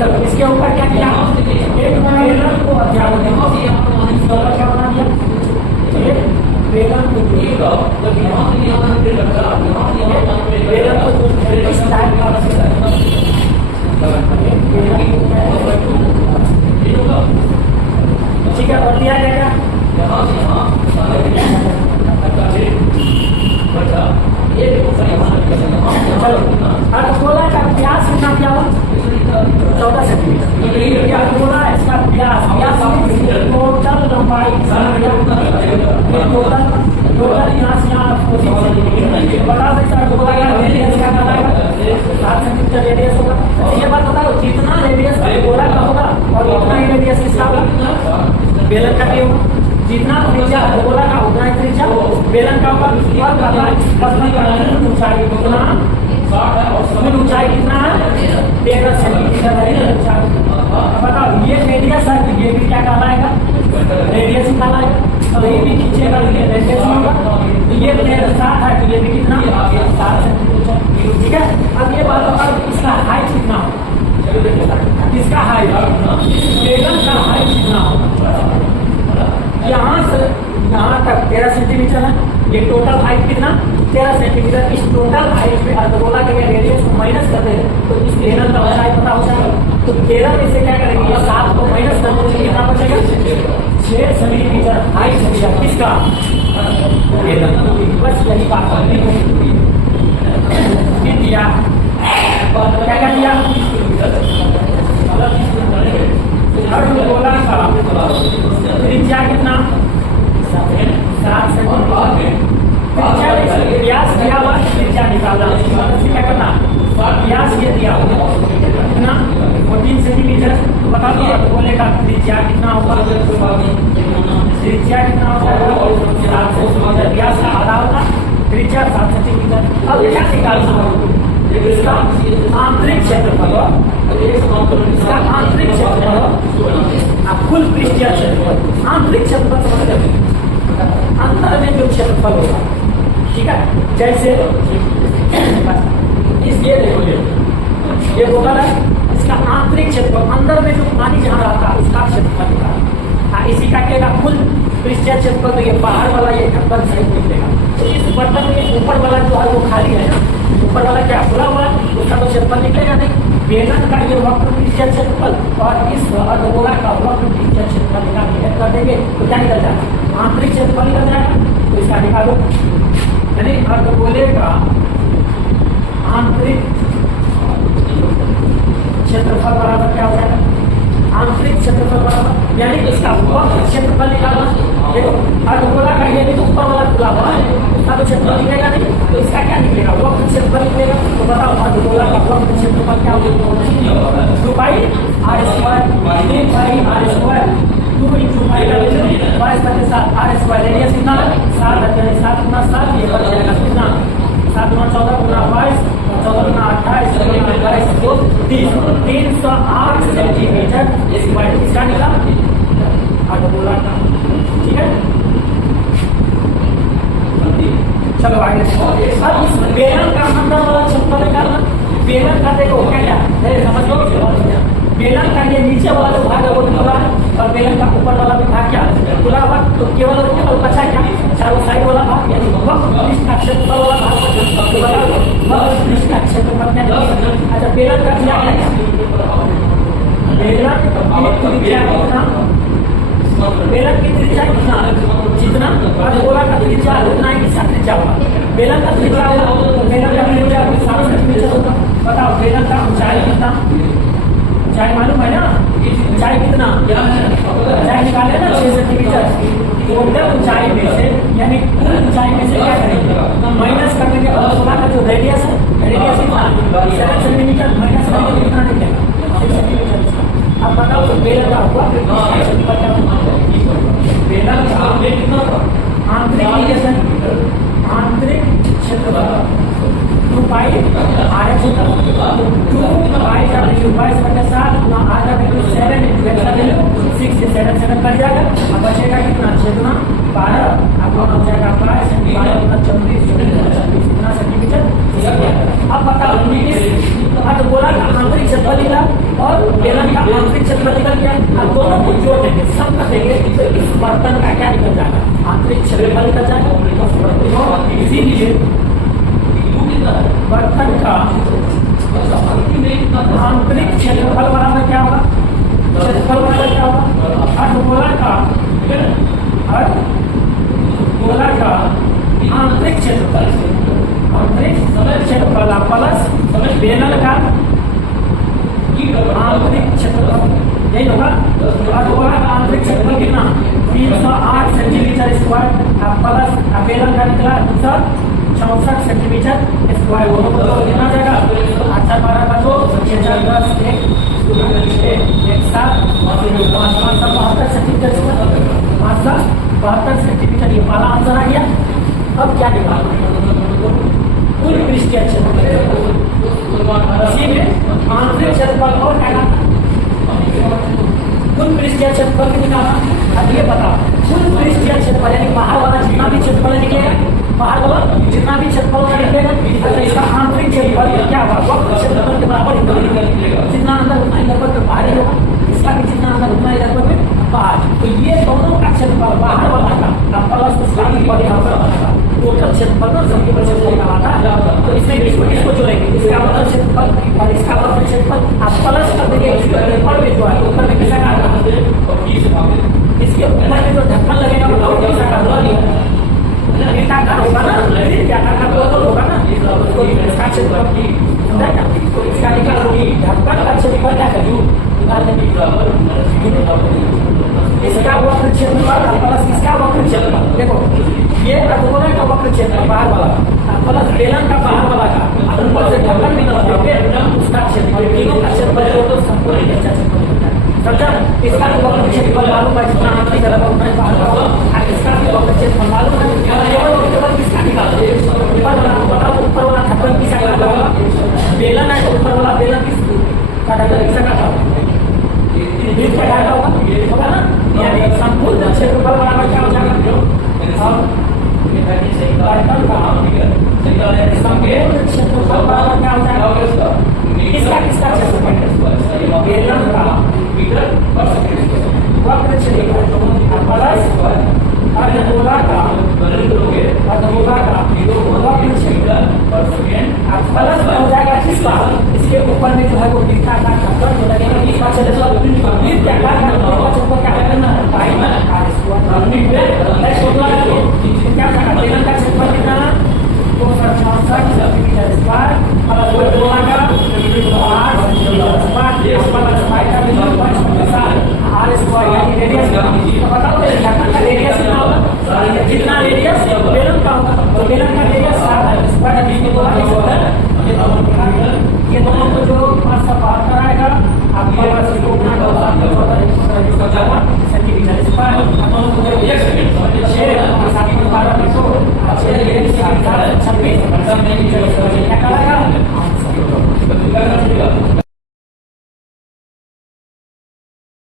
चलो इसके ऊपर क्या किया, एक बेलन को अध्यापक क्या बना दिया, एक बेलन को इस टाइप का ठीक है। और दिया जाएगा चलो अर्धगोला का व्यास कितना दिया हुआ 14 सेंटीमीटर। अर्धगोला इसका व्यास टोटल लंबाई टोटल यहाँ से यहाँ बता सकते अर्धगोला का रेडियस क्या बताएगा 7 सेंटीमीटर रेडियस होगा। ये बात बता दो जितना रेडियस अर्धगोला का होगा और उतना ही रेडियस किसका होगा बेलन का भी होगा। जितना त्रिज्या अर्धगोला का उतना ही त्रिज्या बेलन का होगा। और ऊंचाई कितना है 13 सेंटीमीटर है ऊंचाई। बताओ ये रेडियस है तो ये भी क्या कहलाएगा रेडियस ही कहलाएगा। तो ये भी खींचेगा ये रेडियस होगा। तो ये 7 है तो ये भी कितना 7 सेंटीमीटर। ठीक है। अब ये बात बताओ इसका हाइट कितना हो, इसका हाइट बेलन का हाइट कितना हो। यहाँ से यहाँ तक 13 सेंटीमीटर है। ये टोटल हाइट कितना 13 सेंटीमीटर। इस टोटल हाइट पे अर्धगोला के रेडियस को माइनस कर दे तो इस बेलन का ऊंचाई पता हो जाएगा। तो 13 में से क्या करेंगे 7 को माइनस कर देंगे कितना बचेगा 6 सेंटीमीटर हाइट बचेगा किसका बेलन। बस यही बात दिया क्या क्या दिया अर्धगोला का त्रिज्या कितना 7 सेंटीमीटर। व्यास दिया हुआ त्रिज्या निकालना क्या करना व्यास ये दिया हुआ कितना 14 सेंटीमीटर। बता दो अर्धगोले का त्रिज्या कितना होगा त्रिज्या कितना होगा 7 सेंटीमीटर। व्यास का आधा होगा त्रिज्या 7 सेंटीमीटर। अब क्या निकालना इसका आंतरिक क्षेत्रफल इसका आंतरिक क्षेत्रफल कुल पृष्ठीय क्षेत्रफल आंतरिक क्षेत्रफल समझ अंदर में जो क्षेत्रफल होगा। ठीक है। जैसे इस ये देखो ये होगा ना इसका आंतरिक क्षेत्रफल अंदर में जो पानी जहाँ रहता है उसका क्षेत्रफल होगा। इसी का क्या कुल पृष्ठीय क्षेत्रफल। तो ये बाहर वाला ये ढक्कन सही निकलेगा। तो इस बर्तन में ऊपर वाला जो है वो खाली है ना ऊपर वाला क्या खुला हुआ है उसका तो क्षेत्रफल निकलेगा नहीं। बेलन का ये वक्र पृष्ठीय क्षेत्रफल और इस अर्धगोला का वक्र पृष्ठीय क्षेत्रफल निकाल कर देंगे तो क्या निकल जाएगा आंतरिक क्षेत्रफल निकल जाएगा। तो इसका निकालो यानी अर्धगोले का आंतरिक क्षेत्रफल बराबर क्या हो जाएगा आंतरिक क्षेत्रफल बराबर यानी इसका वक्र क्षेत्रफल निकालना। देखो अर्धगोला का ये तो ऊपर वाला खुला हुआ है उसका तो क्षेत्रफल निकलेगा नहीं। तो इसका क्या निकलेगा वक्र क्षेत्रफल निकलेगा। तो बताओ अर्धगोला का वक्र क्षेत्रफल क्या होगा 2 पाई r स्क्वायर 3 पाई r स्क्वायर 2 × पाई का वैल्यू 22/7 r स्क्वायर। रेडियस कितना है 7 है 7 × 7 ये बच जाएगा कितना 7 × 14 × 22 14 × 28 2 308 सेंटीमीटर स्क्वायर इसका निकला अर्धगोला का। ठीक है। चलो आगे अब इस बेलन का अंदर वाला क्षेत्रफल निकालना। बेलन का देखो क्या क्या समझ लो बेलन का ये नीचे वाला जो भाग है वो खुला है और बेलन का ऊपर वाला भी भाग क्या खुला हुआ। तो केवल बचा क्या चारों साइड वाला भाग यानी वक्र पृष्ठ का क्षेत्रफल वाला भाग वक्र पृष्ठ का क्षेत्रफल क्या। अच्छा बेलन का क्या है बेलन की त्रिज्या कितना जितना अर्धगोला का त्रिज्या उतना ही इसका त्रिज्या होगा। बेलन का त्रिज्या होगा तो बेलन का त्रिज्या 7 सेंटीमीटर होगा। बताओ बेलन का ऊंचाई कितना ऊंचाई मालूम है ना ऊंचाई कितना ऊंचाई निकाले ना 6 सेंटीमीटर। टोटल ऊंचाई में से यानी कुल ऊंचाई में से क्या करेंगे माइनस करने के अर्धगोला का जो रेडियस है रेडियस कितना 7 सेंटीमीटर माइनस करने के कितना निकलेगा 6 सेंटीमीटर। अब बताओ तो बेलन का हुआ बेलन का आंतरिक क्षेत्रफल 2 पाई r होता 2 पाई का वैल्यू 22/7 r का वैल्यू 7 × x का वैल्यू 6 से 7 कट जाएगा। अब बचेगा कितना 6 × 12 आपको हो जाएगा 22 कितना सेंटीमीटर। अब बताओ अर्धगोला का आंतरिक क्षेत्रफल निकला और बेलन का आंतरिक क्षेत्रफल निकल गया। अब दोनों को जोड़ देंगे, सब कर देंगे तो इस बर्तन का क्या निकल जाएगा, आंतरिक क्षेत्रफल निकल जाएगा। इसीलिए बर्तन का आंतरिक क्षेत्रफल बराबर क्या होगा, क्षेत्रफल बराबर क्या होगा, अर्धगोला का आंतरिक क्षेत्रफल, आंतरिक क्षेत्रफल प्लस बेलन का आंतरिक क्षेत्रफल, यही होगा। अर्धगोला का आंतरिक क्षेत्रफल कितना, 308 सेंटीमीटर स्क्वायर प्लस बेलन का निकला 264 सेंटीमीटर स्क्वायर। दोनों को कितना जाएगा, 8 12 का 2 6 4 10 1 7 72 सेंटीमीटर स्क्वायर, 72 सेंटीमीटर। ये पहला आंसर आ गया। अब क्या निकालना, कुल पृष्ठीय क्षेत्रफल, इसी में आंतरिक क्षेत्रफल और क्या, कुल पृष्ठीय क्षेत्रफल निकालना। अब ये बताओ, कुल पृष्ठीय क्षेत्रफल यानी बाहर वाला जितना भी क्षेत्रफल निकलेगा, बाहर वाला जितना भी क्षेत्रफल निकलेगा, तो इसका आंतरिक क्षेत्रफल क्या होगा, वक्र क्षेत्रफल के बराबर निकलेगा। जितना अंदर उतना ही लगभग बाहर ही होगा, इसका भी जितना अंदर उतना ही लगभग बाहर। तो ये दोनों का क्षेत्रफल बाहर वाला का प्लस उसका भी टोटल क्षेत्रफल ना सबके बच्चे निकाला था। तो इसमें इसको जोड़ेंगे, इसका मतलब क्षेत्रफल और इसका मतलब क्षेत्रफल आप प्लस कर देंगे। ऊपर में जो है ऊपर में किसका का, इसके ऊपर में जो ढक्कन लगेगा वो किसका का होगा ना, क्या होगा ना, इसका क्षेत्रफल इसका निकाल ढक्कन का क्षेत्रफल क्या करें, इसका वक्र क्षेत्रफल प्लस इसका वक्र क्षेत्रफल। देखो ये अर्धगोला का वक्र क्षेत्रफल बाहर वाला प्लस बेलन का बाहर वाला का ऊपर से ढक्कन निकल दोगे उसका क्षेत्रफल, तीनों का क्षेत्रफल तो संपूर्ण क्षेत्रफल समझा। इसका वक्र क्षेत्रफल मालूम है, जितना आंतरिक है उतना ही बाहर होगा। इसका वक्र क्षेत्रफल मालूम है, केवल किसका निकालो, ऊपर वाला बताओ, ऊपर वाला ढक्कन किसका होगा, बेलन है, ऊपर वाला बेलन किसका ढक्कन किसका होगा, बीच का डाटा होगा ना। यानी संपूर्ण क्षेत्रफल बराबर क्या हो जाएगा, बर्तन का संपूर्ण क्षेत्रफल बराबर क्या हो जाएगा, किसका किसका क्षेत्रफल, बेलन का वक्र क्षेत्रफल प्लस अर्धगोला का वक्र क्षेत्रफल प्लस हो जाएगा किसका, इसके ऊपर में जो है वो वृत्ता का ढक्कन जो लगेगा, इसका क्षेत्रफल वृत्त क्या करना है, क्या करना है, पाई में क्या करना, बेलन का क्षेत्रफल कितना 264 सेंटीमीटर स्क्वायर प्लस अर्धगोला का 8 आर स्क्वायर यानी रेडियस बताओ, ढक्कन का रेडियस कितना होगा, जितना रेडियस बेलन का होगा, तो बेलन का रेडियस 7 है स्क्वायर, ये दोनों को जो पास से बाहर कराएगा आपके पास इसको उतना सेंटीमीटर स्क्वायर, दोनों को जो 1 सेकंड 6 7 12 26 क्या कराएगा।